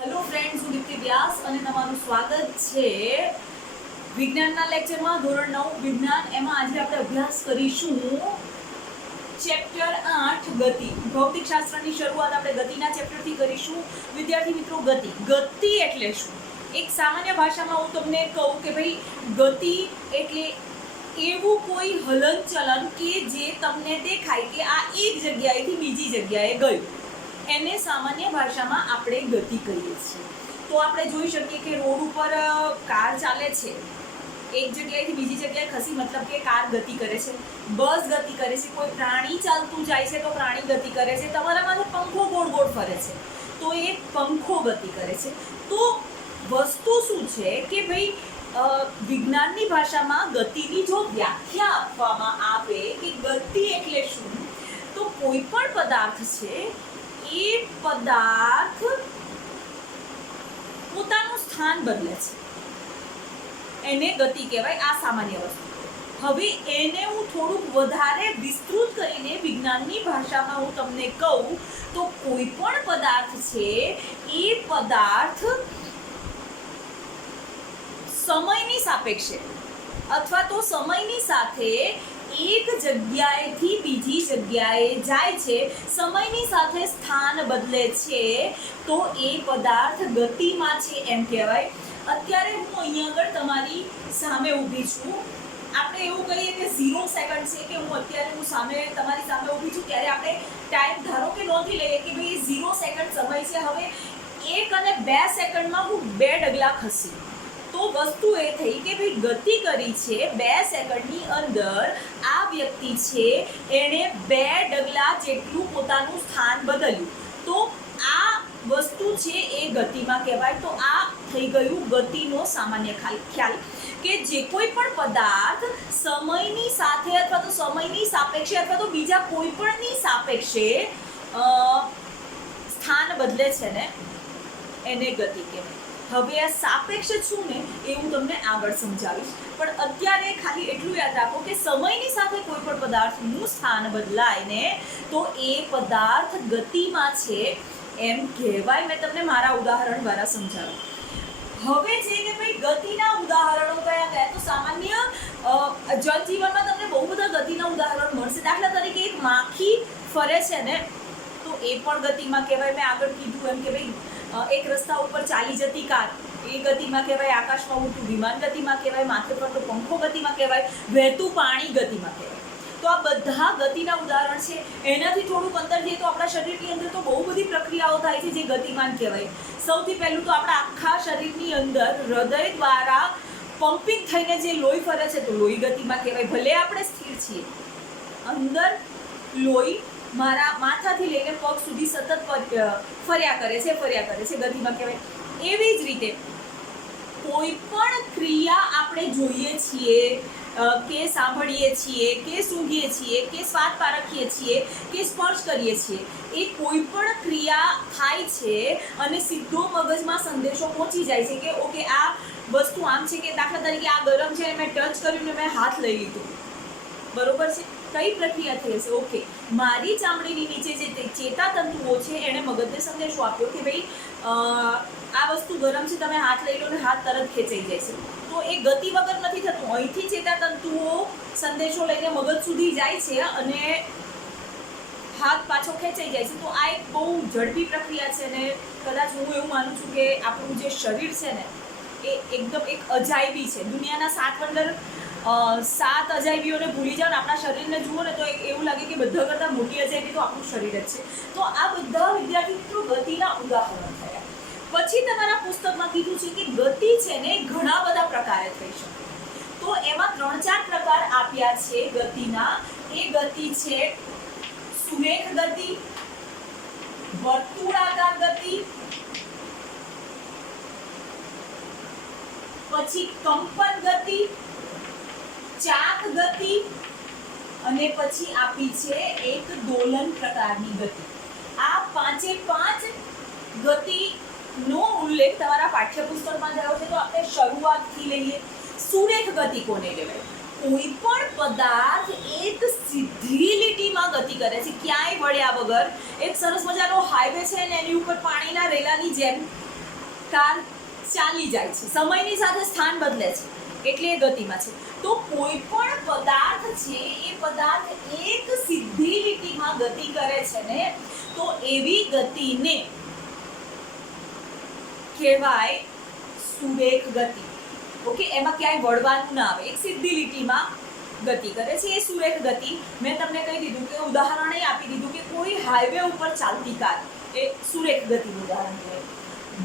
Hello friends, હું દીપ્તિ વ્યાસ અને તમારું સ્વાગત છે વિજ્ઞાનના લેક્ચરમાં ધોરણ 9 વિજ્ઞાન. એમાં આજે આપણે અભ્યાસ કરીશું ચેપ્ટર 8 ગતિ. ભૌતિકશાસ્ત્રની શરૂઆત આપણે ગતિના ચેપ્ટરથી કરીશું. વિદ્યાર્થી મિત્રો, ગતિ એટલે શું? એક સામાન્ય ભાષામાં હું તમને કહું કે ભાઈ ગતિ એટલે એવું કોઈ હલનચલન કે જે તમને દેખાય કે આ એક જગ્યાએથી બીજી જગ્યાએ ગયું, એને સામાન્ય ભાષામાં આપણે ગતિ કહીએ છીએ. તો આપણે જોઈ શકીએ કે રોડ ઉપર કાર ચાલે છે, એક જગ્યાએથી બીજી જગ્યાએ ખસી, મતલબ કે કાર ગતિ કરે છે. બસ ગતિ કરે છે. કોઈ પ્રાણી ચાલતું જાય છે તો પ્રાણી ગતિ કરે છે. તમારા માથે પંખો ગોળ ગોળ ફરે છે તો એ પંખો ગતિ કરે છે. તો વસ્તુ શું છે કે ભાઈ વિજ્ઞાનની ભાષામાં ગતિની જો વ્યાખ્યા આપવામાં આવે કે ગતિ એટલે શું, તો કોઈ પણ પદાર્થ છે એ પદાર્થ પોતાનું સ્થાન બદલે છે, એને ગતિ કહેવાય. આ સામાન્ય વસ્તુ. હવે એને હું થોડુંક વધારે વિસ્તૃત કરીને વિજ્ઞાનની ભાષામાં હું તમને કહું તો કોઈ પણ પદાર્થ છે એ પદાર્થ સમયની સાપેક્ષે અથવા તો સમયની સાથે એક જગ્યાએથી બીજી જગ્યાએ જાય છે, સમયની સાથે સ્થાન બદલે છે, તો એ પદાર્થ ગતિમાં છે એમ કહેવાય. અત્યારે હું અહીંયા આગળ તમારી સામે ઊભી છું. આપણે એવું કહીએ કે 0 સેકન્ડ છે કે હું સામે તમારી સામે ઊભી છું, ત્યારે આપણે ટાઈમ ધારો કે નોંધી લઈએ કે ભાઈ 0 સેકન્ડ સમય છે. હવે 1 અને 2 સેકન્ડમાં હું 2 ડગલા ખસી, તો વસ્તુ એ થઈ કે ભાઈ ગતિ કરી છે 2 સેકન્ડની અંદર. આ વ્યક્તિ છે એણે 2 ડગલા જેટલું પોતાનું સ્થાન બદલ્યું, તો આ વસ્તુ છે એ ગતિમાં કહેવાય. તો આ થઈ ગયું ગતિનો સામાન્ય ખ્યાલ કે જે કોઈ પણ પદાર્થ સમયની સાથે અથવા તો સમયની સાપેક્ષે અથવા તો બીજા કોઈ પણની સાપેક્ષે સ્થાન બદલે છે ને એને ગતિ કહેવાય. હવે આ સાપેક્ષ શું ને એ હું તમને આગળ સમજાવીશ, પણ અત્યારે ખાલી એટલું યાદ રાખો કે સમયની સાથે કોઈ પણ પદાર્થનું સ્થાન બદલાય ને તો એ પદાર્થ ગતિમાં છે એમ કહેવાય. મેં તમને મારા ઉદાહરણ દ્વારા સમજાવ્યું. હવે છે કે ભાઈ ગતિના ઉદાહરણો કયા તો સામાન્ય જનજીવનમાં તમને બહુ બધા ગતિના ઉદાહરણ મળશે. દાખલા તરીકે એક માખી ફરે છે ને તો એ પણ ગતિમાં કહેવાય. મેં આગળ કીધું એમ કે ભાઈ એક રસ્તા ઉપર ચાલી જતી કાર એ ગતિમાં કહેવાય. આકાશમાં ઉડતું વિમાન ગતિમાં કહેવાય. માથે પર તો પંખો ગતિમાં કહેવાય. વહેતું પાણી ગતિમાં કહેવાય. તો આ બધા ગતિના ઉદાહરણ છે. એનાથી થોડુંક અંદર જઈએ તો આપણા શરીરની અંદર તો બહુ બધી પ્રક્રિયાઓ થાય છે જે ગતિમાન કહેવાય. સૌથી પહેલું તો આપણા આખા શરીરની અંદર હૃદય દ્વારા પમ્પિંગ થઈને જે લોહી ફરે છે તો લોહી ગતિમાં કહેવાય. ભલે આપણે સ્થિર છીએ, અંદર લોહી મારા માથાથી લઈને પગ સુધી સતત ફર્યા કરે છે ગતિમાં કહેવાય. એવી જ રીતે કોઈ પણ ક્રિયા આપણે જોઈએ છીએ કે સાંભળીએ છીએ કે સૂંઘીએ છીએ કે સ્વાદ પારખીએ છીએ કે સ્પર્શ કરીએ છીએ, એ કોઈ પણ ક્રિયા થાય છે અને સીધો મગજમાં સંદેશો પહોંચી જાય છે કે ઓકે આ વસ્તુ આમ છે. કે દાખલા તરીકે આ ગરમ છે, મેં ટચ કર્યું ને મેં હાથ લઈ લીધો, બરોબર છે. કઈ પ્રક્રિયા થઈ હશે? ઓકે, મારી ચામડીની નીચે જે ચેતાતંતુઓ છે એણે મગજને સંદેશો આપ્યો કે ભાઈ આ વસ્તુ ગરમ છે, તમે હાથ લઈ લો ને હાથ તરત ખેંચાઈ જાય છે. તો એ ગતિ વગર નથી થતું. અહીંથી ચેતાતંતુઓ સંદેશો લઈને મગજ સુધી જાય છે અને હાથ પાછો ખેંચાઈ જાય છે. તો આ એક બહુ ઝડપી પ્રક્રિયા છે ને કદાચ હું એવું માનું છું કે આપણું જે શરીર છે ને એ એકદમ એક અજાયબી છે. દુનિયાના 7 વંડર 7 અજાયબીઓને ભૂલી જાઓ ને આપણા શરીરને જુઓ ને તો એવું લાગે કે બધા કરતાં મોટી અજાયબી તો આપણું શરીર જ છે. તો આ બધા વિદ્યાર્થી મિત્રો ગતિના ઉદાહરણ થયા. પછી તમારા પુસ્તકમાં કીધું છે કે ગતિ છે ને ઘણા બધા પ્રકારે થઈ શકે. તો એમાં 3-4 પ્રકાર આપ્યા છે ગતિના. એ ગતિ છે સુરેખ ગતિ, વર્તુળાકાર ગતિ, પછી કંપન ગતિ, ચાક ગતિ અને પછી આપી છે એક દોલન પ્રકારની ગતિ. આ 5 ગતિનો ઉલ્લેખ તમારા પાઠ્યપુસ્તકમાં થયો છે. તો આપણે શરૂઆતથી લઈએ. સુરેખ ગતિ કોને કહેવાય? કોઈ પણ પદાર્થ એક સીધી લીટીમાં ગતિ કરે છે, ક્યાંય વળ્યા વગર. એક સરસ મજાનો હાઈવે છે ને એની ઉપર પાણીના રેલાની જેમ કાર ચાલી જાય છે, સમયની સાથે સ્થાન બદલે છે એટલે એ ગતિમાં છે. તો કોઈ પણ પદાર્થ છે એ પદાર્થ એક સીધી લીટીમાં ગતિ કરે છે ને, તો એવી ગતિને કહેવાય સુરેખ ગતિ. ઓકે, એમાં ક્યાંય વળવાનું ના આવે, એક સીધી લીટીમાં ગતિ કરે છે એ સુરેખ ગતિ. મેં તમને કહી દીધું કે ઉદાહરણ એ આપી દીધું કે કોઈ હાઈવે ઉપર ચાલતી કાર એ સુરેખ ગતિનું ઉદાહરણ કહેવાય.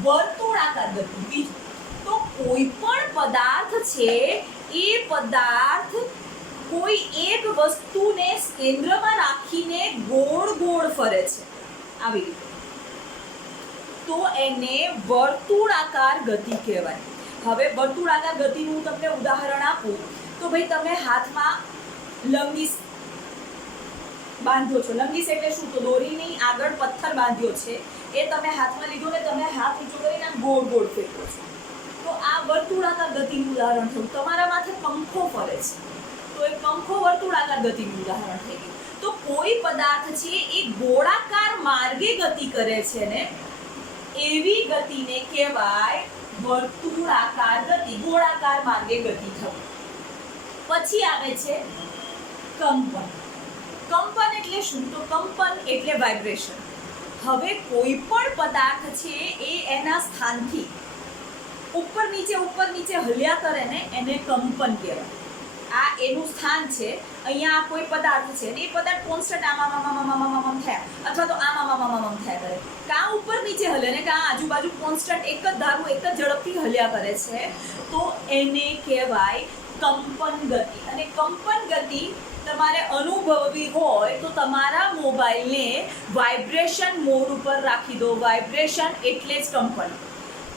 વર્તુળાકાર ગતિ બીજું, તો કોઈ પણ પદાર્થ છે એ પદાર્થ કોઈ એક વસ્તુને કેન્દ્રમાં રાખીને ગોળ ગોળ ફરે છે આવી રીતે, તો એને વર્તુળાકાર ગતિ કહેવાય. હવે વર્તુળાકાર ગતિનું હું તમને ઉદાહરણ આપું તો ભાઈ તમે હાથમાં લંગીસ બાંધ્યો છો. લંગીસ એટલે શું? તો દોરીની આગળ પથ્થર બાંધ્યો છે એ તમે હાથમાં લીધો ને તમે હાથ ઊંચો કરીને ગોળ ગોળ ફેરવો છો, તો આ વર્તુળાકાર ગતિનું ઉદાહરણ થયું. તમારા માથે પંખો ફરે છે તો એ પંખો વર્તુળાકાર ગતિનું ઉદાહરણ થઈ ગયું. તો કોઈ પદાર્થ છે એ ગોળાકાર માર્ગે ગતિ કરે છે ને, એવી ગતિને કહેવાય વર્તુળાકાર ગતિ, ગોળાકાર માર્ગે ગતિ થવી. પછી આવે છે કંપન. કંપન એટલે શું? તો કંપન એટલે વાઇબ્રેશન. હવે કોઈ પણ પદાર્થ છે એ એના સ્થાનથી ઉપર નીચે હલ્યા કરે ને એને કંપન કહેવાય. આ એનું સ્થાન છે. અહીંયા આ કોઈ પદાર્થ છે ને એ પદાર્થ કોન્સ્ટન્ટ આમ થયા અથવા તો આમ થયા કરે, કાં ઉપર નીચે હલે ને કાં આજુબાજુ કોન્સ્ટન્ટ એક જ ધારું એક જ ઝડપથી હલ્યા કરે છે, તો એને કહેવાય કંપન ગતિ. અને કંપન ગતિ તમારે અનુભવવી હોય તો તમારા મોબાઈલને વાઇબ્રેશન મોડ ઉપર રાખી દો. વાઇબ્રેશન એટલે જ કંપન.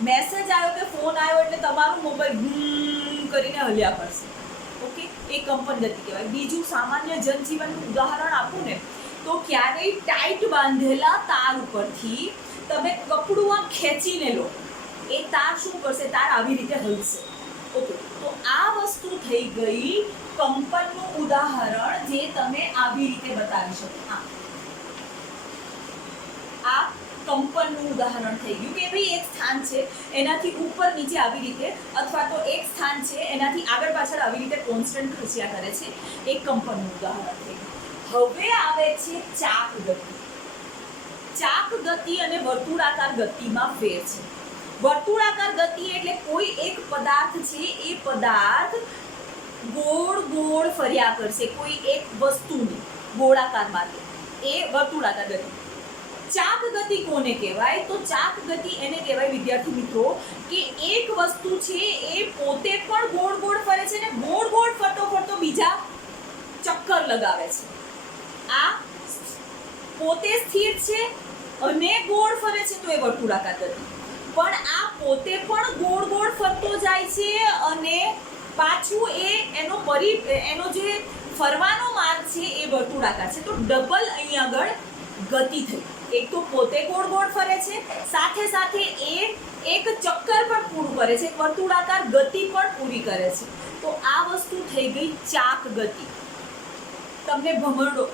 મેસેજ આવ્યો કે ફોન આવ્યો એટલે તમારું મોબાઈલ કરીને હલ્યા કરશે. ઓકે, એ કંપન ગતિ કહેવાય. બીજું સામાન્ય જનજીવનનું ઉદાહરણ આપું ને તો ક્યારેય ટાઈટ બાંધેલા તાર ઉપરથી તમે કપડું આમ ખેંચીને લો, એ તાર શું કરશે? તાર આવી રીતે હલશે. ઓકે, તો આ વસ્તુ થઈ ગઈ કંપનનું ઉદાહરણ જે તમે આવી રીતે બતાવી શકો. આ કંપનનું ઉદાહરણ થઈ ગયું કે ભાઈ એક સ્થાન છે એનાથી ઉપર નીચે આવી રીતે, અથવા તો એક સ્થાન છે એનાથી આગળ પાછળ આવી રીતે કોન્સ્ટન્ટ ખસ્યા કરે છે, એક કંપનનું ઉદાહરણ થઈ ગયું. હવે આવે છે ચાક ગતિ. ચાક ગતિ અને વર્તુળાકાર ગતિમાં ફેર છે. વર્તુળાકાર ગતિ એટલે કોઈ એક પદાર્થ છે એ પદાર્થ ગોળ ગોળ ફર્યા કરશે કોઈ એક વસ્તુની ગોળાકાર માર્ગે, એ વર્તુળાકાર ગતિ. ચાક ગતિ કોને કહેવાય? તો ચાક ગતિ એને કહેવાય વિદ્યાર્થી મિત્રો કે એક વસ્તુ છે એ પોતે પણ ગોળ ગોળ ફરે છે ને ગોળ ગોળ ફરતો બીજા ચક્કર લગાવે છે. આ પોતે સ્થિર છે અને ગોળ ફરે છે તો એ વર્તુળાકાર ગતિ. પણ આ પોતે પણ ગોળ ગોળ ફરતો જાય છે અને પાછું એનો જે ફરવાનો માર્ગ છે એ વર્તુળાકાર છે. તો ડબલ અહીં આગળ ગતિ થઈ. એક તો પોતે ગોળ ગોળ ફરે છે, સાથે સાથે એ એક ચક્કર પણ પૂરું કરે છે, વર્તુળાકાર ગતિ પણ પૂરી કરે છે. તો આ વસ્તુ થઈ ગઈ ચાક ગતિ. તમને ભમરડો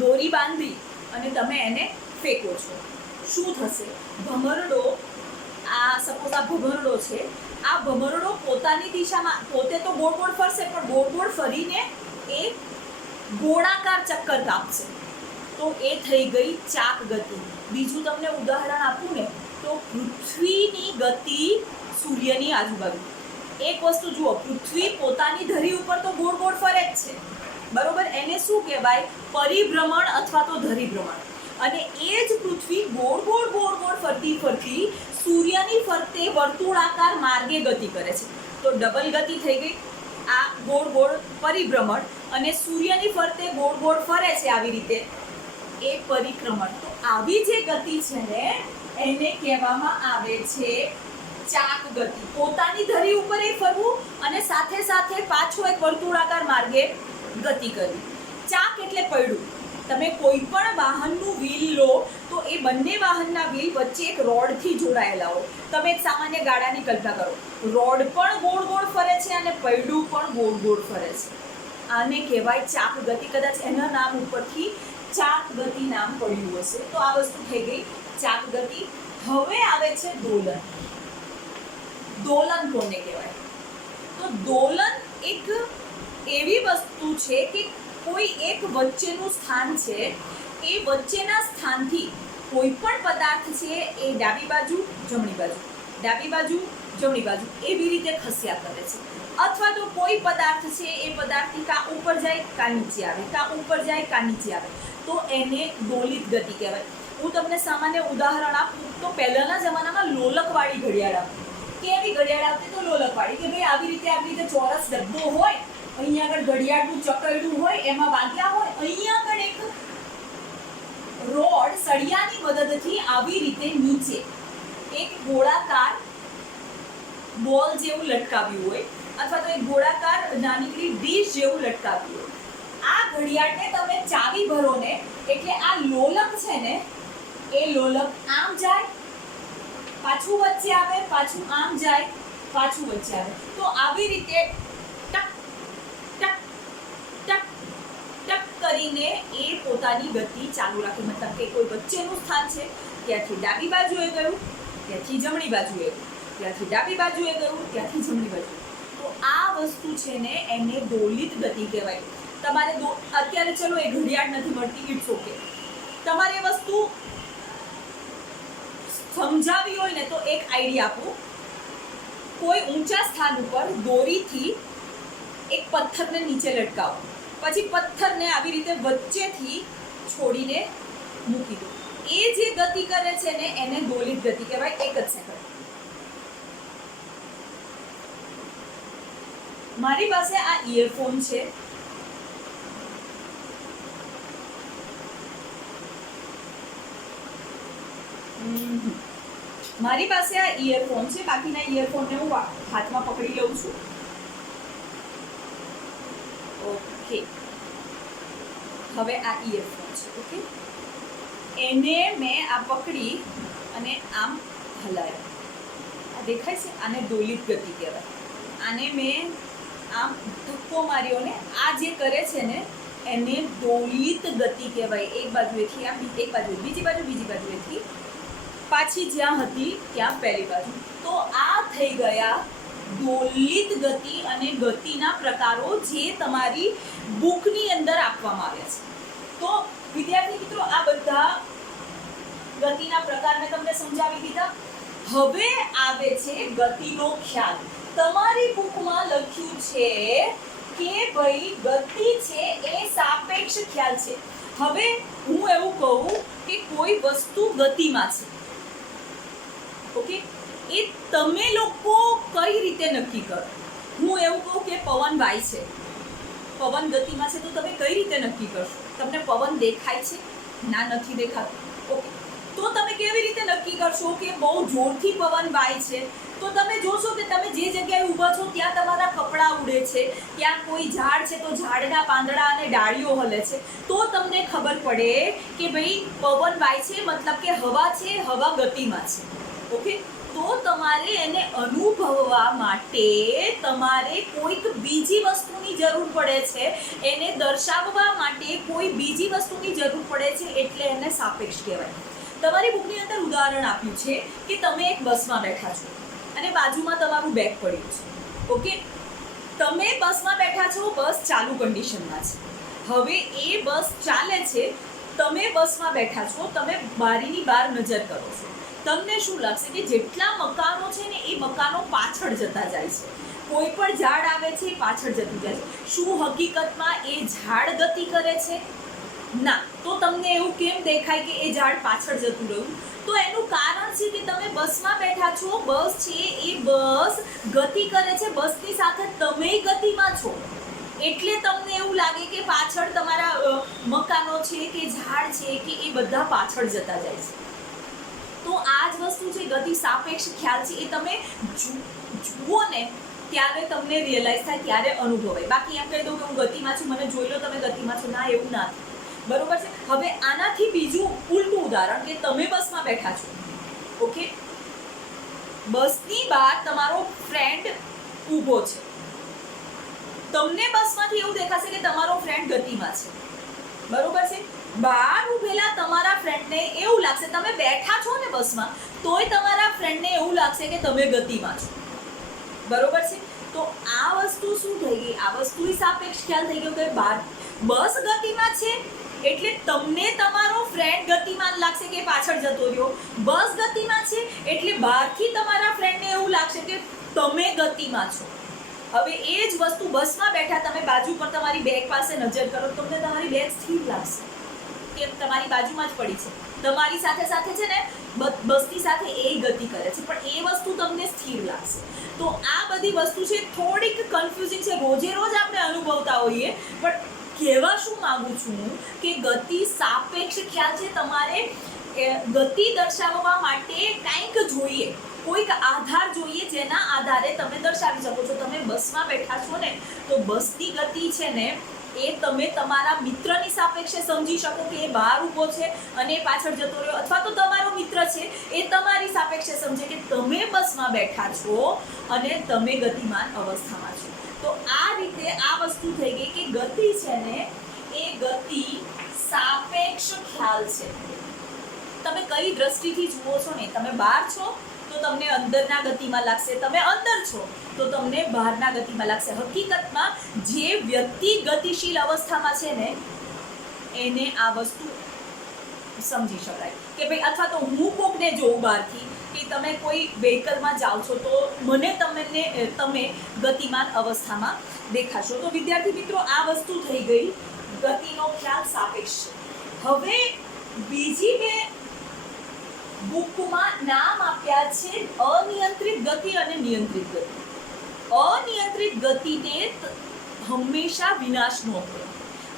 દોરી બાંધી અને તમે એને ફેંકો છો, શું થશે? ભમરડો, સપોઝ આ ભમરડો છે, આ ભમરડો પોતાની દિશામાં પોતે તો ગોળ ગોળ ફરશે પણ ગોળ ગોળ ફરીને એ ગોળાકાર ચક્કર કાપશે. તો એ થઈ ગઈ ચાક ગતિ. બીજું તમને ઉદાહરણ આપું ને તો પૃથ્વીની ગતિ સૂર્યની આજુબાજુ. એક વસ્તુ જુઓ, પૃથ્વી પોતાની ધરી ઉપર તો ગોળ ગોળ ફરે જ છે, બરોબર? એને શું કહેવાય? પરિભ્રમણ અથવા તો ધરીભ્રમણ. અને એ જ પૃથ્વી ગોળ ગોળ ફરતી સૂર્યની ફરતે વર્તુળાકાર માર્ગે ગતિ કરે છે. તો ડબલ ગતિ થઈ ગઈ. આ ગોળ ગોળ પરિભ્રમણ અને સૂર્યની ફરતે ગોળ ગોળ ફરે છે આવી રીતે, એ પરિક્રમણ. તો આવી જે ગતિ છે ને એને કહેવામાં આવે છે ચાક ગતિ. પોતાની ધરી ઉપર એ ફરવું અને સાથે સાથે પાછો એક વર્તુળાકાર માર્ગે ગતિ કરવી. ચાક એટલે પૈડું. તમે કોઈ પણ વાહનનું વ્હીલ લો તો એ બંને વાહનના વ્હીલ વચ્ચે એક રોડથી જોડાયેલા હોય. તમે એક સામાન્ય ગાડાની કલ્પના કરો, રોડ પણ ગોળ ગોળ ફરે છે અને પૈડું પણ ગોળ ગોળ ફરે છે. આને કહેવાય ચાક ગતિ. કદાચ એના નામ ઉપરથી ચાક ગતિ નામ પડ્યું હશે. તો આ વસ્તુ થઈ ગઈ ચાક ગતિ. હવે આવે છે દોલન. દોલન કોને કહેવાય? તો દોલન એક એવી વસ્તુ છે કે કોઈ એક વચ્ચેનું સ્થાન છે, એ વચ્ચેના સ્થાનથી કોઈ પણ પદાર્થ છે એ ડાબી બાજુ જમણી બાજુ, ડાબી બાજુ જમણી બાજુ એવી રીતે ખસ્યા કરે છે. અથવા તો કોઈ પદાર્થ છે એ પદાર્થથી કા ઉપર જાય કા નીચે આવે, કા ઉપર જાય કા નીચે આવે, તો એને દોલિત ગતિ કહેવાય. હું તમને સામાન્ય ઉદાહરણ આપું તો પહેલાના જમાનામાં લોલકવાળી ઘડિયાળ આવતી. કેવી ઘડિયાળ આવતી? તો લોલકવાળી, કે ભાઈ આવી રીતે ચોરસ ડબ્બો હોય, અહીંયા આગળ ઘડિયાળનું ચકરડું હોય, એમાં વાગ્યા હોય, અહીંયા આગળ એક રોડ સળિયાની મદદથી આવી રીતે નીચે એક ગોળાકાર બોલ જેવું લટકાવ્યું હોય, અથવા તો એક ગોળાકાર નાનકડી ડીશ જેવું લટકાવ્યું હોય. આ ઘડિયાળને તમે ચાવી ભરો ને એટલે આ લોલક છે ને, એ લોલક આમ જાય, પાછું વચ્ચે આવે, પાછું આમ જાય, પાછું વચ્ચે આવે. તો આવી રીતે ટક ટક ટક ટક કરીને એ પોતાની ગતિ ચાલુ રાખે. મતલબ કે કોઈ વચ્ચેનું સ્થાન છે, ત્યાંથી ડાબી બાજુએ ગયું, ત્યાંથી જમણી બાજુએ ગયું, ત્યાંથી ડાબી બાજુએ ગયું, ત્યાંથી જમણી બાજુ. તો આ વસ્તુ છે ને એને દોલિત ગતિ કહેવાય. તમારે અત્યારે ચલો એ ઘડિયાળ નથી મળતી, ઇટ્સ ઓકે. તમારે એ વસ્તુ સમજાવી હોય ને તો એક આઈડિયા આપું. કોઈ ઊંચા સ્થાન ઉપર દોરીથી એક પથ્થરને નીચે લટકાવો, પછી પથ્થરને આવી રીતે વચ્ચેથી છોડીને મૂકી દો. એ જે ગતિ કરે છે ને એને દોલિત ગતિ કહેવાય. એક જ સેકન્ડ. મારી પાસે આ ઇયરફોન છે. મારી પાસે આ ઇયરફોન છે. બાકીના ઇયરફોનને હું હાથમાં પકડી લઉં છું. ઓકે, હવે આ ઇયરફોન છે. ઓકે, એને મેં આ પકડી અને આમ હલાવ્યો. આ દેખાય છે? આને દોલિત ગતિ કહેવાય. આને મેં આમ ધક્કો માર્યો ને આ જે કરે છે ને એને દોલિત ગતિ કહેવાય. એક બાજુએથી આમ, એક બાજુ, બીજી બાજુ, બીજી બાજુએથી પાછી જ્યાં હતી ત્યાં પહેલી બાજુ. તો આ થઈ ગયા દોલિત ગતિ અને ગતિના પ્રકારો જે તમારી બુકની અંદર આપવામાં આવ્યા છે. તો વિદ્યાર્થી મિત્રો, આ બધા ગતિના પ્રકાર મેં તમને સમજાવી દીધા. હવે આવે છે ગતિનો ખ્યાલ. તમારી બુકમાં લખ્યું છે કે ભાઈ ગતિ છે એ સાપેક્ષ ખ્યાલ છે. હવે હું એવું કહું કે કોઈ વસ્તુ ગતિમાં છે, ઓકે, એ તમે લોકો કઈ રીતે નક્કી કરો? હું એવું કહું કે પવન વાય છે, પવન ગતિમાં છે, તો તમે કઈ રીતે નક્કી કરશો? તમને પવન દેખાય છે? ના, નથી દેખાતું. ઓકે, તો તમે કેવી રીતે નક્કી કરશો કે બહુ જોરથી પવન વાય છે? તો તમે જોશો કે તમે જે જગ્યાએ ઊભા છો ત્યાં તમારા કપડાં ઉડે છે, ત્યાં કોઈ ઝાડ છે તો ઝાડના પાંદડા અને ડાળીઓ હલે છે, તો તમને ખબર પડે કે ભાઈ પવન વાય છે, મતલબ કે હવા છે, હવા ગતિમાં છે. ઓકે, તો તમારે એને અનુભવવા માટે તમારે કોઈક બીજી વસ્તુની જરૂર પડે છે, એને દર્શાવવા માટે કોઈ બીજી વસ્તુની જરૂર પડે છે, એટલે એને સાપેક્ષ કહેવાય. તમારી બુકની અંદર ઉદાહરણ આપ્યું છે કે તમે એક બસમાં બેઠા છો અને બાજુમાં તમારું બેગ પડ્યું છે. ઓકે, તમે બસમાં બેઠા છો, બસ ચાલુ કન્ડિશનમાં છે. હવે એ બસ ચાલે છે, તમે બસમાં બેઠા છો, તમે બારીની બહાર નજર કરો છો. તમને શું લાગશે કે જેટલા મકાનો છે ને એ મકાનો પાછળ જતા જાય છે, કોઈ પણ ઝાડ આવે છે પાછળ જતું જાય છે. શું હકીકતમાં એ ઝાડ ગતિ કરે છે? ના. તો તમને એવું કેમ દેખાય કે એ ઝાડ પાછળ જતું રહ્યું? તો એનું કારણ છે કે તમે બસમાં બેઠા છો, બસ છે એ બસ ગતિ કરે છે, બસની સાથે તમે ગતિમાં છો, એટલે તમને એવું લાગે કે પાછળ તમારા મકાનો છે કે ઝાડ છે કે એ બધા પાછળ જતા જાય છે. તો આ જ વસ્તુ છે ગતિ સાપેક્ષ ખ્યાલ છે. એ તમે જુઓ ને ત્યારે તમને રિયલાઇઝ થાય, ત્યારે અનુભવાય. બાકી એમ કહી દઉં કે હું ગતિમાં છું, મને જોઈ લો તમે ગતિમાં છો, ના, એવું ના થાય. બરોબર છે? હવે આનાથી બીજું ઉલટું ઉદાહરણ કે તમે બસમાં બેઠા છો. ઓકે, બસની બહાર તમારો ફ્રેન્ડ ઊભો છે. તમને બસમાંથી એવું દેખાશે કે તમારો ફ્રેન્ડ ગતિમાં છે, બરોબર છે? બહાર ઉભેલા તમારા ફ્રેન્ડને એવું લાગશે, તમે બેઠા છો ને બસમાં, તોય તમારા ફ્રેન્ડને એવું લાગશે કે તમે ગતિમાં છો, બરોબર છે? તો આ વસ્તુ શું થઈ ગઈ? આ વસ્તુ સાપેક્ષ ખ્યાલ થઈ ગયો કે બસ ગતિમાં છે એટલે તમને તમારો ફ્રેન્ડ ગતિમાન લાગશે કે પાછળ જતો રહ્યો. બસ ગતિમાં છે એટલે બહારથી તમારા ફ્રેન્ડને એવું લાગશે કે તમે ગતિમાં છો. હવે એ જ વસ્તુ બસમાં બેઠા તમે બાજુ પર તમારી બેગ પાસે નજર કરો, તમને તમારી બેગ સ્થિર લાગશે કે તમારી બાજુમાં જ પડી છે, તમારી સાથે સાથે છે ને બસની સાથે એ ગતિ કરે છે, પણ એ વસ્તુ તમને સ્થિર લાગશે. તો આ બધી વસ્તુ છે, થોડીક કન્ફ્યુઝિંગ છે, રોજે રોજ આપણે અનુભવતા હોઈએ, પણ કહેવા શું માંગુ છું કે ગતિ સાપેક્ષ ખ્યાલ છે. તમારે ગતિ દર્શાવવા માટે કંઈક જોઈએ, કોઈક આધાર જોઈએ જેના આધારે તમે દર્શાવી શકો છો. તમે બસમાં બેઠા છો ને, તો બસની ગતિ છે ને એ તમે તમારા મિત્રની સાપેક્ષે સમજી શકો કે એ બહાર ઊભો છે અને એ પાછળ જતો રહ્યો, અથવા તો તમારો મિત્ર છે એ તમારી સાપેક્ષે સમજે કે તમે બસમાં બેઠા છો અને તમે ગતિમાન અવસ્થામાં છો. તો આ રીતે આ વસ્તુ થઈ ગઈ કે ગતિ છે ને એ ગતિ સાપેક્ષ ખ્યાલ છે. તમે કઈ દ્રષ્ટિથી જુઓ છો ને, તમે બહાર છો તો તમને અંદરના ગતિમાં લાગશે, તમે અંદર છો તો તમને બહારના ગતિમાં લાગશે. હકીકતમાં જે વ્યક્તિ ગતિશીલ અવસ્થામાં છે ને એને આ વસ્તુ સમજી શકાય કે ભાઈ, અથવા તો હું કોકને જોઉં બહારથી કે તમે કોઈ વ્હીકલમાં જાઓ છો તો મને તમે ગતિમાન અવસ્થામાં દેખાશો. તો વિદ્યાર્થી મિત્રો, આ વસ્તુ થઈ ગઈ ગતિનો ખ્યાલ સાપેક્ષ. હવે બીજી મેં બુકમાં નામ આપ્યા છે અનિયંત્રિત ગતિ અને નિયંત્રિત ગતિ. અનિયંત્રિત ગતિને હંમેશા વિનાશ નહોતો.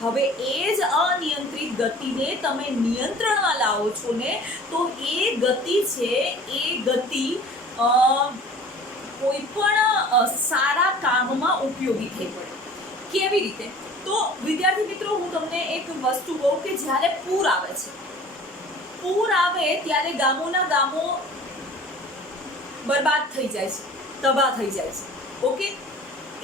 હવે એ જ અનિયંત્રિત ગતિને તમે નિયંત્રણમાં લાવો છો ને, તો એ ગતિ છે, એ ગતિ કોઈ પણ સારા કામમાં ઉપયોગી થઈ પડે. કેવી રીતે? તો વિદ્યાર્થી મિત્રો, હું તમને એક વસ્તુ કહું કે જ્યારે પૂર આવે છે, પૂર આવે ત્યારે ગામોના ગામો બરબાદ થઈ જાય છે, તબાહ થઈ જાય છે. ઓકે,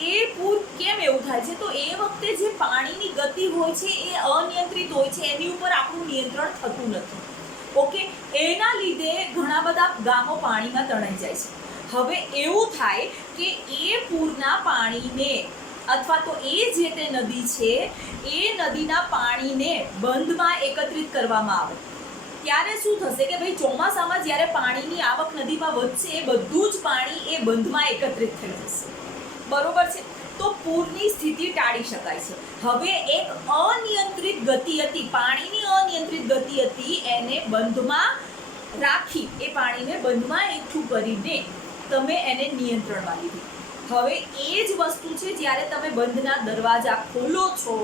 એ પૂર કેમ એવું થાય છે? તો એ વખતે જે પાણીની ગતિ હોય છે એ અનિયંત્રિત હોય છે, એની ઉપર આપણું નિયંત્રણ થતું નથી. ઓકે, એના લીધે ઘણા બધા ગામો પાણીમાં તણાઈ જાય છે. હવે એવું થાય કે એ પૂરના પાણીને અથવા તો એ જે તે નદી છે એ નદીના પાણીને બંધમાં એકત્રિત કરવામાં આવે. ત્યારે શું થશે કે ભાઈ, ચોમાસામાં જ્યારે પાણીની આવક નદીમાં વધશે એ બધું જ પાણી એ બંધમાં એકત્રિત થઈ જશે, બરોબર છે? તો પૂરની સ્થિતિ ટાળી શકાય છે. હવે એક અનિયંત્રિત ગતિ હતી, પાણીની અનિયંત્રિત ગતિ હતી, એને બંધમાં રાખી, એ પાણીને બંધમાં એકઠું કરીને તમે એને નિયંત્રણમાં લીધી. હવે એ જ વસ્તુ છે, જ્યારે તમે બંધના દરવાજા ખોલો છો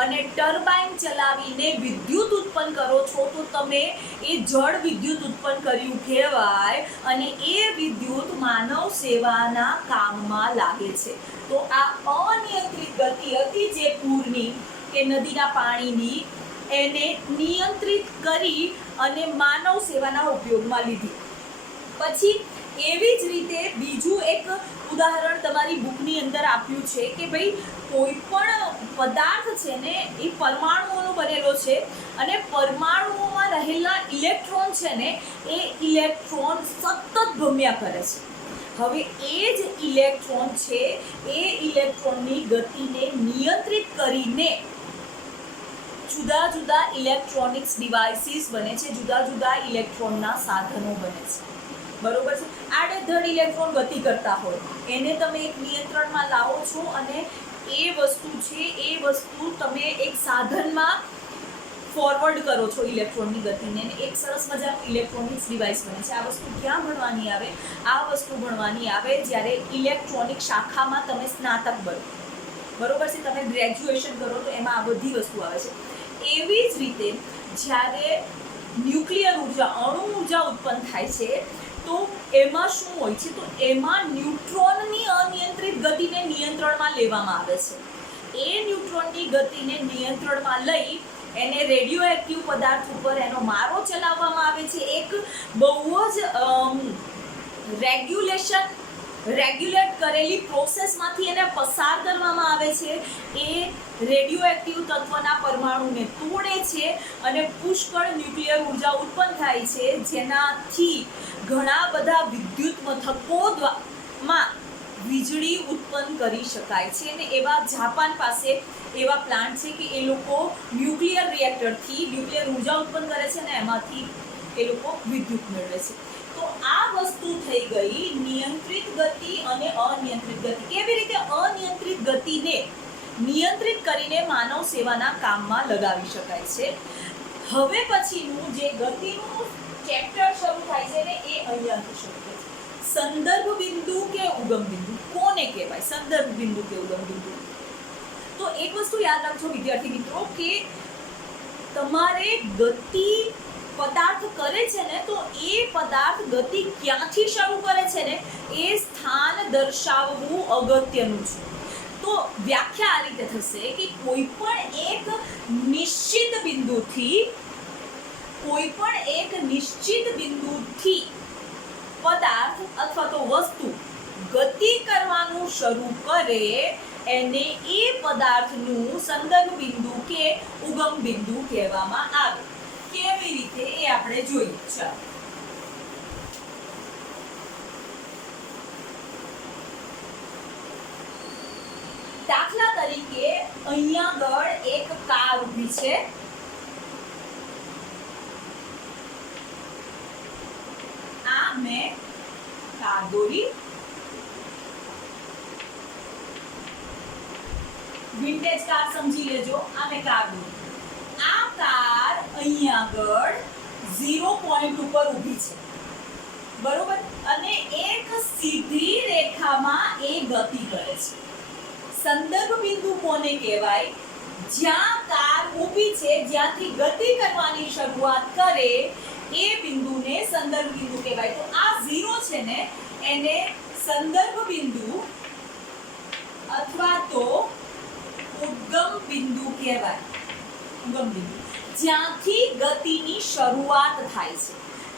અને ટર્બાઇન ચલાવીને વિદ્યુત ઉત્પન્ન કરો છો, તો તમે એ જળ વિદ્યુત ઉત્પન્ન કર્યું કહેવાય, અને એ વિદ્યુત માનવ સેવાના કામમાં લાગે છે. તો આ અનિયંત્રિત ગતિ હતી જે પૂરની કે નદીના પાણીની, એને નિયંત્રિત કરી અને માનવ સેવાના ઉપયોગમાં લીધી. પછી એવી જ રીતે બીજું એક ઉદાહરણ તમારી બુકની અંદર આપ્યું છે કે ભાઈ, કોઈ પણ પદાર્થ છે ને એ પરમાણુઓનો બનેલો છે, અને પરમાણુઓમાં રહેલા ઇલેક્ટ્રોન છે ને એ ઇલેક્ટ્રોન સતત ભમ્યા કરે છે. હવે એ જ ઇલેક્ટ્રોન છે, એ ઇલેક્ટ્રોનની ગતિને નિયંત્રિત કરીને જુદા જુદા ઇલેક્ટ્રોનિક્સ ડિવાઇસીસ બને છે, જુદા જુદા ઇલેક્ટ્રોનના સાધનો બને છે, બરોબર છે? આડેધડ ઇલેક્ટ્રોન ગતિ કરતા હોય એને તમે એક નિયંત્રણમાં લાવો છો, અને એ વસ્તુ છે એ વસ્તુ તમે એક સાધનમાં ફોરવર્ડ કરો છો ઇલેક્ટ્રોનની ગતિને, એક સરસ મજાનું ઇલેક્ટ્રોનિક્સ ડિવાઇસ બને છે. આ વસ્તુ ક્યાં ભણવાની આવે? આ વસ્તુ ભણવાની આવે જ્યારે ઇલેક્ટ્રોનિક શાખામાં તમે સ્નાતક બનો, બરોબર છે? તમે ગ્રેજ્યુએશન કરો તો એમાં આ બધી વસ્તુ આવે છે. એવી જ રીતે જ્યારે ન્યુક્લિયર ઉર્જા, અણુ ઉર્જા ઉત્પન્ન થાય છે, તો એમાં શું હોય છે? તો એમાં ન્યુટ્રોનની અનિયંત્રિત ગતિને નિયંત્રણમાં લેવામાં આવે છે. એ ન્યુટ્રોનની ગતિને નિયંત્રણમાં લઈ એને રેડિયો એક્ટિવ પદાર્થ ઉપર એનો મારો ચલાવવામાં આવે છે. એક બહુ જ રેગ્યુલેશન રેગ્યુલેટ કરેલી પ્રોસેસમાંથી એને પસાર કરવામાં આવે છે. એ રેડિયો એક્ટિવ તત્વના પરમાણુને તોડે છે અને પુષ્કળ ન્યુક્લિયર ઉર્જા ઉત્પન્ન થાય છે, જેનાથી ઘણા બધા વિદ્યુત મથકોમાં વીજળી ઉત્પન્ન કરી શકાય છે. અને એવા જાપાન પાસે એવા પ્લાન્ટ છે કે એ લોકો ન્યુક્લિયર રિએક્ટરથી ન્યુક્લિયર ઉર્જા ઉત્પન્ન કરે છે અને એમાંથી એ લોકો વિદ્યુત મેળવે છે. તો આ વસ્તુ થઈ ગઈ નિયંત્રિત ગતિ અને અનિયંત્રિત ગતિ. કેવી રીતે અનિયંત્રિત ગતિને નિયંત્રિત કરીને માનવ સેવાના કામમાં લગાવી શકાય છે. હવે પછીનું જે ગતિનું ચેપ્ટર શરૂ થાય છે ને એ અહીંયાથી શરૂ થાય છે. સંદર્ભ બિંદુ કે ઉગમ બિંદુ કોને કહેવાય? સંદર્ભ બિંદુ કે ઉગમ બિંદુ. તો એક વસ્તુ યાદ રાખજો વિદ્યાર્થી મિત્રો કે તમારે ગતિ પદાર્થ કરે છે ને તો એ પદાર્થ ગતિ ક્યાંથી શરૂ કરે છે ને એ સ્થાન દર્શાવવું અગત્યનું છે. તો વ્યાખ્યા આ રીતે થશે કે કોઈ પણ એક નિશ્ચિત બિંદુથી પદાર્થ અથવા તો વસ્તુ ગતિ કરવાનું શરૂ કરે એને એ પદાર્થનું સંદર્ભ બિંદુ કે ઉગમ બિંદુ કહેવામાં આવે. કેવી રીતે એ આપણે જોઈએ. ચાલો દાખલા તરીકે અહીંયા આગળ એક કાર ઊભી છે. આ મેં કાર દોરી. વિન્ટેજ કાર સમજી લેજો. આ મેં કાર દોરી. આ કાર અહીંયા આગળ 0 પોઈન્ટ ઉપર ઊભી છે, બરોબર? અને એક સીધી રેખામાં એ ગતિ કરે છે. સંદર્ભ બિંદુ કોને કહેવાય? જ્યાં કાર ઊભી છે, જ્યાંથી ગતિ કરવાની શરૂઆત કરે એ બિંદુને સંદર્ભ બિંદુ કહેવાય. તો આ 0 છે ને એને સંદર્ભ બિંદુ અથવા તો ઉદ્ગમ બિંદુ કહેવાય. ઉગમ બિંદુ જ્યાંથી ગતિની શરૂઆત થાય છે.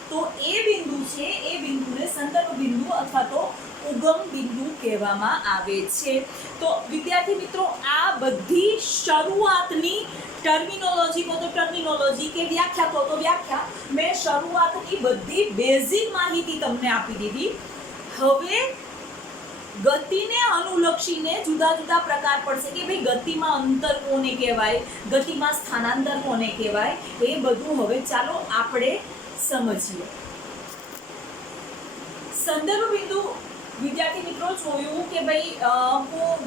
તો એ બિંદુ છે, એ બિંદુને સંદર્ભ બિંદુ અથવા તો ઉગમ બિંદુ કહેવામાં આવે છે. તો વિદ્યાર્થી મિત્રો આ બધી શરૂઆતની ટર્મિનોલોજી કો તો ટર્મિનોલોજી કે વ્યાખ્યા કો તો વ્યાખ્યા મેં શરૂઆતની બધી બેઝિક માહિતી તમને આપી દીધી. હવે ગતિને અનુલક્ષીને જુદા જુદા પ્રકાર પડશે કે ભાઈ ગતિમાં અંતર કોને કહેવાય, ગતિમાં સ્થાનાંતર કોને કહેવાય, એ બધું હવે ચાલો આપણે સમજીએ. સંદર્ભ બિંદુ વિદ્યાર્થી મિત્રો જોયું કે ભાઈ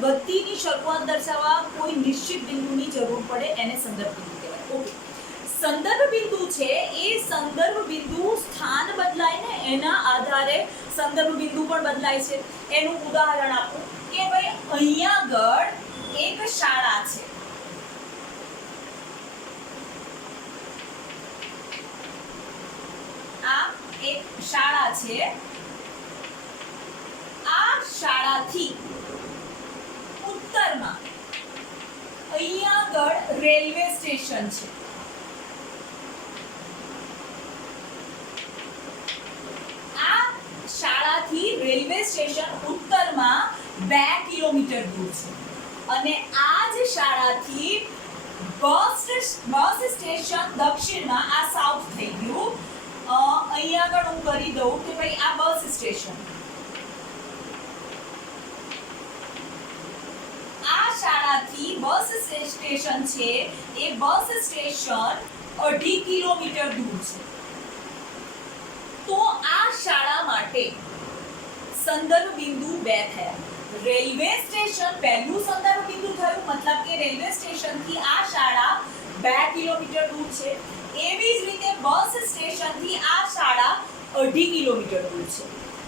ગતિની શરૂઆત દર્શાવવા કોઈ નિશ્ચિત બિંદુની જરૂર પડે એને સંદર્ભ બિંદુ કહેવાય. ઓકે, સંદર્ભ બિંદુ છે એ સંદર્ભ બિંદુ સ્થાન બદલાય ને એના આધારે સંદર્ભ બિંદુ પણ બદલાય છે. એનું ઉદાહરણ આપું કે ભાઈ અહીંયા આગળ એક શાળા છે. આ એક શાળા છે. આ શાળાથી ઉત્તરમાં અહીંયા આગળ રેલવે સ્ટેશન છે. આ શાળાથી રેલવે સ્ટેશન ઉત્તરમાં 2 કિલોમીટર દૂર છે અને આ જ શાળાથી બસ સ્ટેશન દક્ષિણમાં, આ સાઉથ થઈ ગયું. અહીંયા આગળ હું કરી દઉં કે ભાઈ આ બસ સ્ટેશન, આ શાળાથી બસ સ્ટેશન છે એ બસ સ્ટેશન 2.5 કિલોમીટર દૂર છે. તો આ શાળા માટે સંદર્ભ બિંદુ 2 થયા. રેલવે સ્ટેશન પહેલું સંદર્ભ બિંદુ થયું, મતલબ કે રેલવે સ્ટેશનથી આ શાળા 2 કિલોમીટર દૂર છે. એવી જ રીતે બસ સ્ટેશનથી આ શાળા 2.5 કિલોમીટર દૂર છે.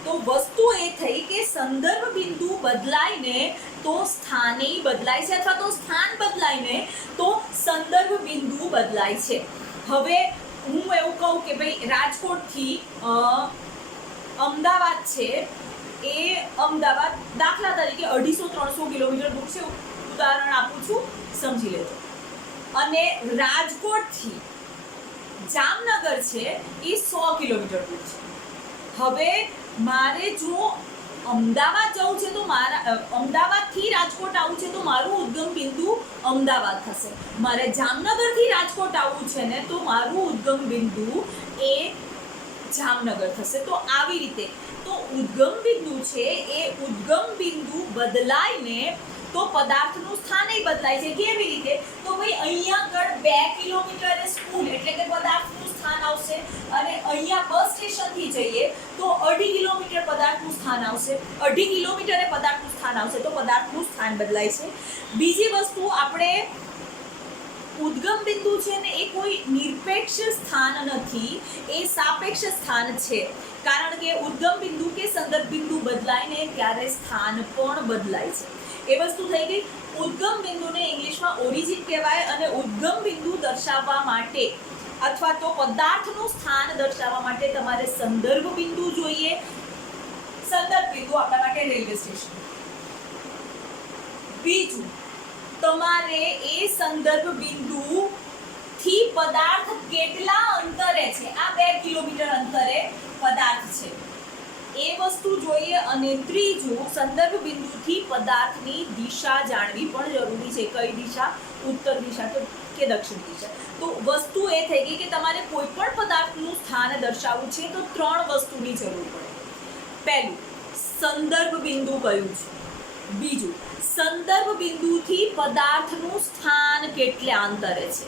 તો વસ્તુ એ થઈ કે સંદર્ભ બિંદુ બદલાઈને તો સ્થાને બદલાય છે અથવા તો સ્થાન બદલાઈને તો સંદર્ભ બિંદુ બદલાય છે. હવે હું એવું કહું કે ભાઈ રાજકોટથી અમદાવાદ છે, એ અમદાવાદ દાખલા તરીકે 250-300 કિલોમીટર દૂર છે. ઉદાહરણ આપું છું, સમજી લેજો. અને રાજકોટથી જામનગર છે એ 100 કિલોમીટર દૂર છે. હવે મારે જો અમદાવાદ જવું છે તો મારા અમદાવાદથી રાજકોટ આવવું છે તો મારું ઉદ્ગમ બિંદુ અમદાવાદ થશે. મારે જામનગરથી રાજકોટ આવવું છે ને તો મારું ઉદ્ગમ બિંદુ એ જામનગર થશે. તો આવી રીતે તો ઉદ્ગમ બિંદુ છે એ ઉદ્ગમ બિંદુ બદલાઈને તો પદાર્થનું સ્થાન બદલાય છે. કેવી રીતે? તો ભાઈ અહીંયા આગળ 2 કિલોમીટરે સ્કૂલ એટલે કે પદાર્થનું સ્થાન આવશે, અને અહીંયા બસ સ્ટેશનથી જઈએ તો 2.5 કિલોમીટર પદાર્થનું સ્થાન આવશે. 2.5 કિલોમીટરે પદાર્થનું સ્થાન આવશે તો પદાર્થનું સ્થાન બદલાય છે. બીજી વસ્તુ, આપણે ઉદ્ગમ બિંદુ છે ને એ કોઈ નિરપેક્ષ સ્થાન નથી, એ સાપેક્ષ સ્થાન છે. કારણ કે ઉદ્ગમ બિંદુ કે સંદર્ભ બિંદુ બદલાય ને ત્યારે સ્થાન પણ બદલાય છે. એ વસ્તુ થઈ ગઈ. ઉદ્ગમ બિંદુને ઇંગ્લિશમાં ઓરિજિન કહેવાય, અને ઉદ્ગમ બિંદુ દર્શાવવા માટે અથવા તો પદાર્થનું સ્થાન દર્શાવવા માટે તમારે સંદર્ભ બિંદુ જોઈએ. સંદર્ભ બિંદુ આપણા માટે રેલવે સ્ટેશન. બીજું, તમારે એ સંદર્ભ બિંદુ થી પદાર્થ કેટલા અંતરે છે, આ 2 કિલોમીટર અંતરે પદાર્થ છે એ વસ્તુ જોઈએ. અને ત્રીજું, સંદર્ભ બિંદુથી પદાર્થની દિશા જાણવી પણ જરૂરી છે. કઈ દિશા? ઉત્તર દિશા કે દક્ષિણ દિશા. તો વસ્તુ એ થઈ ગઈ કે તમારે કોઈ પણ પદાર્થનું સ્થાન દર્શાવવું છે તો 3 વસ્તુની જરૂર પડે. પહેલું, સંદર્ભ બિંદુ કયું છે. બીજું, સંદર્ભ બિંદુથી પદાર્થનું સ્થાન કેટલા અંતરે છે.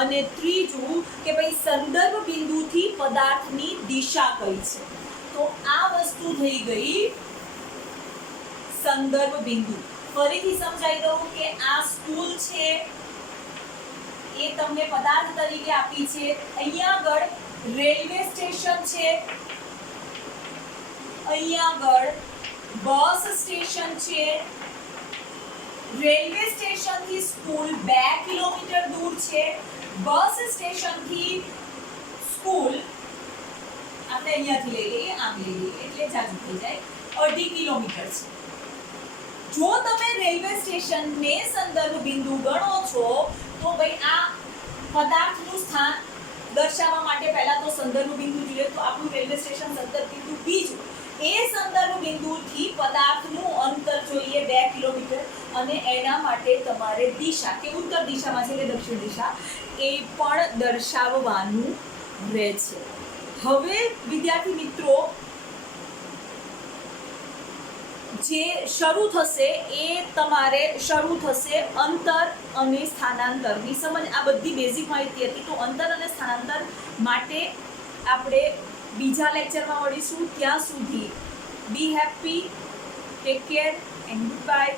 અને ત્રીજું કે ભાઈ સંદર્ભ બિંદુથી પદાર્થની દિશા કઈ છે. તો આ વસ્તુ થઈ ગઈ સંદર્ભ બિંદુ. ફરીથી સમજાઈ દઉં કે આ સ્કૂલ છે એ તમને પદાર્થ તરીકે આપી છે. અહીંયા આગળ રેલવે સ્ટેશન છે, અહીંયા આગળ બસ સ્ટેશન છે. રેલવે સ્ટેશનથી સ્કૂલ 2 કિલોમીટર દૂર છે. બસ સ્ટેશનથી સ્કૂલ આપણે અહીંયાથી લઈ લઈએ, આમ લઈ લઈએ એટલે જાજુ થઈ જાય, 2.5 કિલોમીટર છે. જો તમે રેલવે સ્ટેશનને સંદર્ભ બિંદુ ગણો છો તો ભાઈ આ પદાર્થનું સ્થાન દર્શાવવા માટે પહેલા તો સંદર્ભ બિંદુ જોઈએ, તો આપણું રેલવે સ્ટેશન સંદર્ભ બિંદુ. બીજું, એ સંદર્ભ બિંદુથી પદાર્થનું અંતર જોઈએ 2 કિલોમીટર, અને એના માટે તમારે દિશા કે ઉત્તર દિશામાં છે કે દક્ષિણ દિશા એ પણ દર્શાવવાનું રહે છે. હવે વિદ્યાર્થી મિત્રો, જે શરૂ થશે એ તમારે શરૂ થશે અંતર અને સ્થાનાંતરની સમજ. આ બધી બેઝિક માહિતી હતી. તો અંતર અને સ્થાનાંતર માટે આપણે બીજા લેક્ચરમાં મળીશું. ત્યાં સુધી બી happy, take care and good bye.